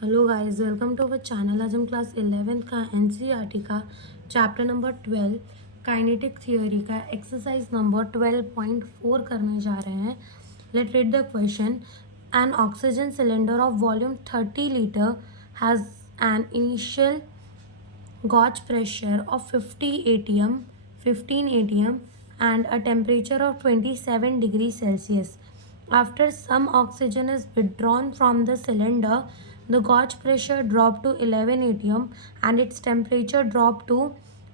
Hello guys, welcome to our channel. आज हम class 11th का एनसीईआरटी का चैप्टर नंबर 12 काइनेटिक थियोरी का एक्सरसाइज नंबर 12.4 करने जा रहे हैं। Let read the question. An oxygen cylinder of volume 30 litre has an initial gauge pressure of 15 atm and a temperature of 27 degrees Celsius. After some oxygen is withdrawn from the cylinder, the gauge pressure dropped to 11 atm and its temperature dropped to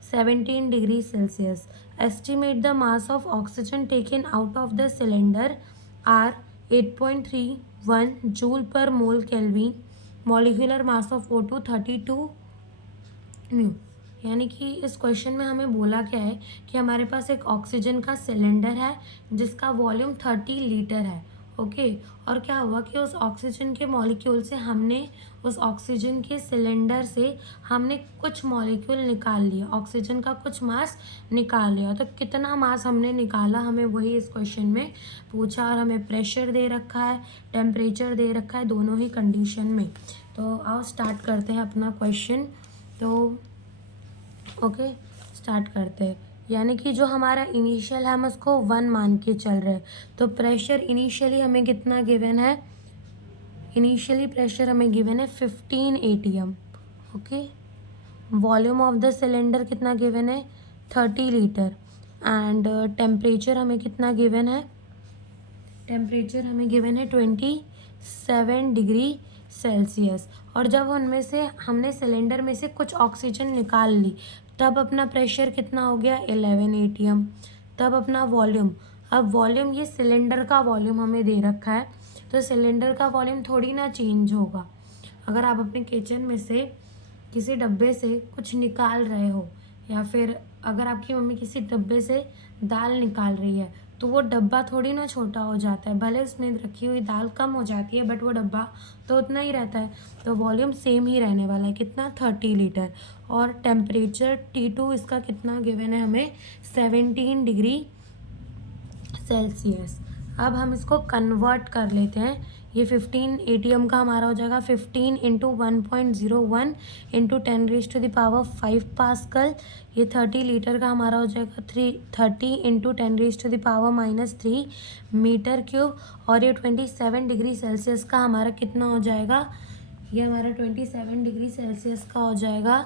17 degrees Celsius. Estimate the mass of oxygen taken out of the cylinder are 8.31 joule per mole Kelvin. Molecular mass of O2 32 mu. यानी कि इस question में हमें बोला क्या है कि हमारे पास एक ऑक्सीजन का सिलेंडर है जिसका वॉल्यूम 30 लीटर है। ओके, और क्या हुआ कि उस ऑक्सीजन के मॉलिक्यूल से हमने उस ऑक्सीजन के सिलेंडर से हमने कुछ मॉलिक्यूल निकाल लिया, ऑक्सीजन का कुछ मास निकाल लिया। तो कितना मास हमने निकाला, हमें वही इस क्वेश्चन में पूछा और हमें प्रेशर दे रखा है, टेम्परेचर दे रखा है, दोनों ही कंडीशन में। तो आओ स्टार्ट करते हैं अपना क्वेश्चन। तो ओके, स्टार्ट करते हैं। यानी कि जो हमारा इनिशियल है हम उसको 1 मान के चल रहे हैं। तो प्रेशर इनिशियली हमें कितना गिवन है, इनिशियली प्रेशर हमें गिवन है 15 atm। Okay, volume of the cylinder कितना गिवन है 30 लीटर एंड टेम्परेचर हमें कितना गिवन है, टेम्परेचर हमें गिवन है 27 डिग्री सेल्सियस। और जब उनमें से हमने सिलेंडर में से कुछ ऑक्सीजन निकाल ली तब अपना प्रेशर कितना हो गया 11 atm। तब अपना वॉल्यूम, अब वॉल्यूम ये सिलेंडर का वॉल्यूम हमें दे रखा है, तो सिलेंडर का वॉल्यूम थोड़ी ना चेंज होगा। अगर आप अपने किचन में से किसी डब्बे से कुछ निकाल रहे हो या फिर अगर आपकी मम्मी किसी डब्बे से दाल निकाल रही है तो वो डब्बा थोड़ी ना छोटा हो जाता है, भले उसमें रखी हुई दाल कम हो जाती है बट वो डब्बा तो उतना ही रहता है। तो वॉल्यूम सेम ही रहने वाला है, कितना 30 लीटर। और टेम्परेचर T2 इसका कितना गिवन है हमें 17 डिग्री सेल्सियस। अब हम इसको कन्वर्ट कर लेते हैं। ये 15 atm का हमारा हो जाएगा 15 इंटू 1.01 इंटू 10⁵ पास्कल। ये 30 लीटर का हमारा हो जाएगा 30 इंटू 10⁻³ मीटर क्यूब। और ये 27 डिग्री सेल्सियस का हमारा कितना हो जाएगा, ये हमारा 27 डिग्री सेल्सियस का हो जाएगा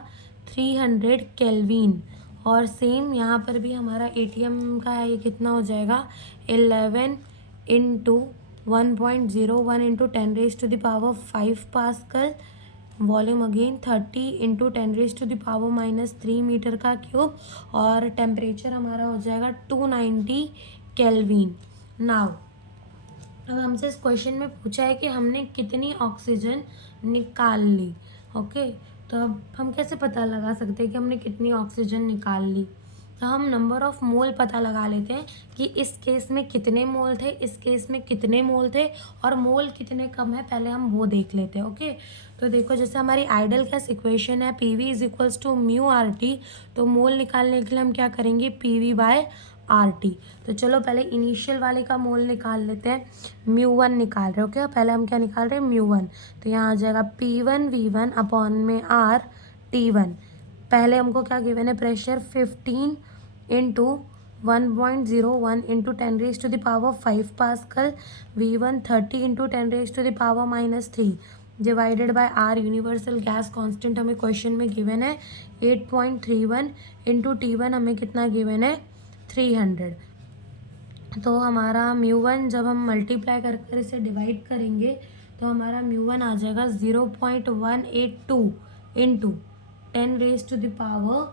300 केल्विन। और सेम यहाँ पर भी हमारा एटीएम का है, ये कितना हो जाएगा 11 into 1.01 into 10⁵ pascal. Volume again 30 into 10⁻³ metre का क्यूब। और टेम्परेचर हमारा हो जाएगा 290 केल्विन। नाउ अब हमसे इस क्वेश्चन में पूछा है कि हमने कितनी ऑक्सीजन निकाल ली। ओके, तो अब हम कैसे पता लगा सकते हैं कि हमने कितनी ऑक्सीजन निकाल ली। तो हम नंबर ऑफ मोल पता लगा लेते हैं कि इस केस में कितने मोल थे, इस केस में कितने मोल थे और मोल कितने कम है, पहले हम वो देख लेते हैं। ओके, तो देखो जैसे हमारी आइडल गैस इक्वेशन है PV is equals to mu RT। तो मोल निकालने के लिए हम क्या करेंगे PV/RT। तो चलो पहले इनिशियल वाले का मोल निकाल लेते हैं। μ1 निकाल रहे हो क्या, पहले हम क्या निकाल रहे हैं μ1। तो यहाँ आ जाएगा P1V1 अपॉन में RT1। पहले हमको क्या गिवन है pressure 15 into 1.01 into 10⁵ pascal. V1 30 into 10⁻³ divided by R universal gas constant हमें क्वेश्चन में गिवन है 8.31 इंटू T1 हमें कितना गिवन है 300। तो हमारा μ1 जब हम मल्टीप्लाई कर कर इसे डिवाइड करेंगे तो हमारा μ1 आ जाएगा 0.182 इंटू 10⁻²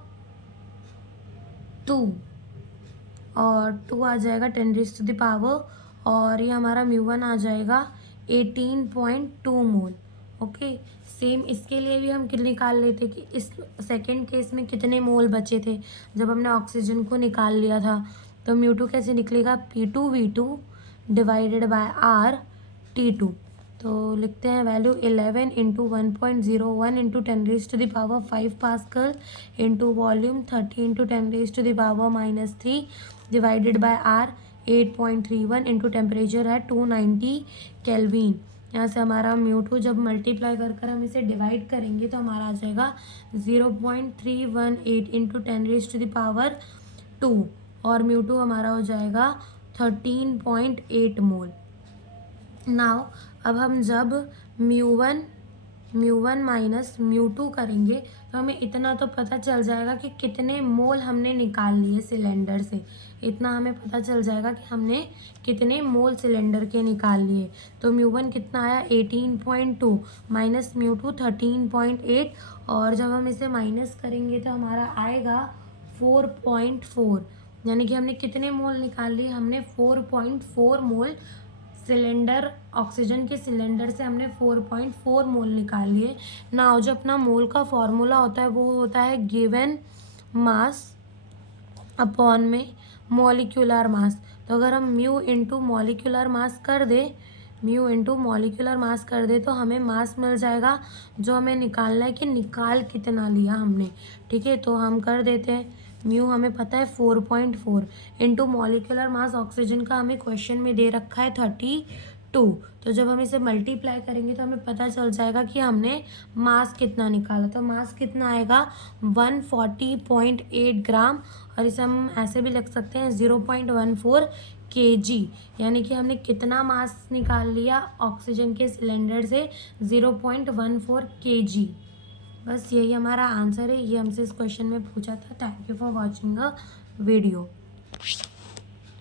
और 2 आ जाएगा 10⁻, और ये हमारा μ1 आ जाएगा 18.2 मोल। ओके, सेम इसके लिए भी हम निकाल लेते कि इस सेकेंड केस में कितने मोल बचे थे जब हमने ऑक्सीजन को निकाल लिया था। तो μ2 कैसे निकलेगा P2V2 डिवाइडेड बाय RT2। तो लिखते हैं value 11 into 1.01 into 10⁵ pascal into volume 30 into 10⁻³ divided by R 8.31 into temperature है 290 केल्विन। यहाँ से हमारा μ2 जब मल्टीप्लाई कर हम इसे डिवाइड करेंगे तो हमारा आ जाएगा 0.318 इंटू 10⁻², और μ2 हमारा हो जाएगा 13.8 मोल। नाउ अब हम जब μ1 माइनस μ2 करेंगे तो हमें इतना तो पता चल जाएगा कि कितने मोल हमने निकाल लिए सिलेंडर से। इतना हमें पता चल जाएगा कि हमने कितने मोल सिलेंडर के निकाल लिए। तो μ1 कितना आया 18.2 माइनस μ2 13.8, और जब हम इसे माइनस करेंगे तो हमारा आएगा 4.4, यानी कि हमने कितने मोल निकाल लिए, हमने 4.4 मोल सिलेंडर, ऑक्सीजन के सिलेंडर से हमने 4.4 मोल निकाल लिए। नाउ जो अपना मोल का फॉर्मूला होता है वो होता है गिवन मास अपॉन में मॉलिक्यूलर मास। तो अगर हम म्यू इंटू मॉलिक्यूलर मास कर दे तो हमें मास मिल जाएगा। जो हमें निकालना है कि निकाल कितना लिया हमने, ठीक है। तो हम कर देते हैं, म्यू हमें पता है 4.4 इंटू मॉलिक्यूलर मास ऑक्सीजन का हमें क्वेश्चन में दे रखा है 32। तो जब हम इसे मल्टीप्लाई करेंगे तो हमें पता चल जाएगा कि हमने मास कितना निकाला। तो मास कितना आएगा 140.8 ग्राम, और इसे हम ऐसे भी लिख सकते हैं 0.14 kg, यानी कि हमने कितना मास निकाल लिया ऑक्सीजन के सिलेंडर से 0.14 kg। बस यही हमारा आंसर है। ये हमसे इस क्वेश्चन में पूछा था। Thank you for watching a video.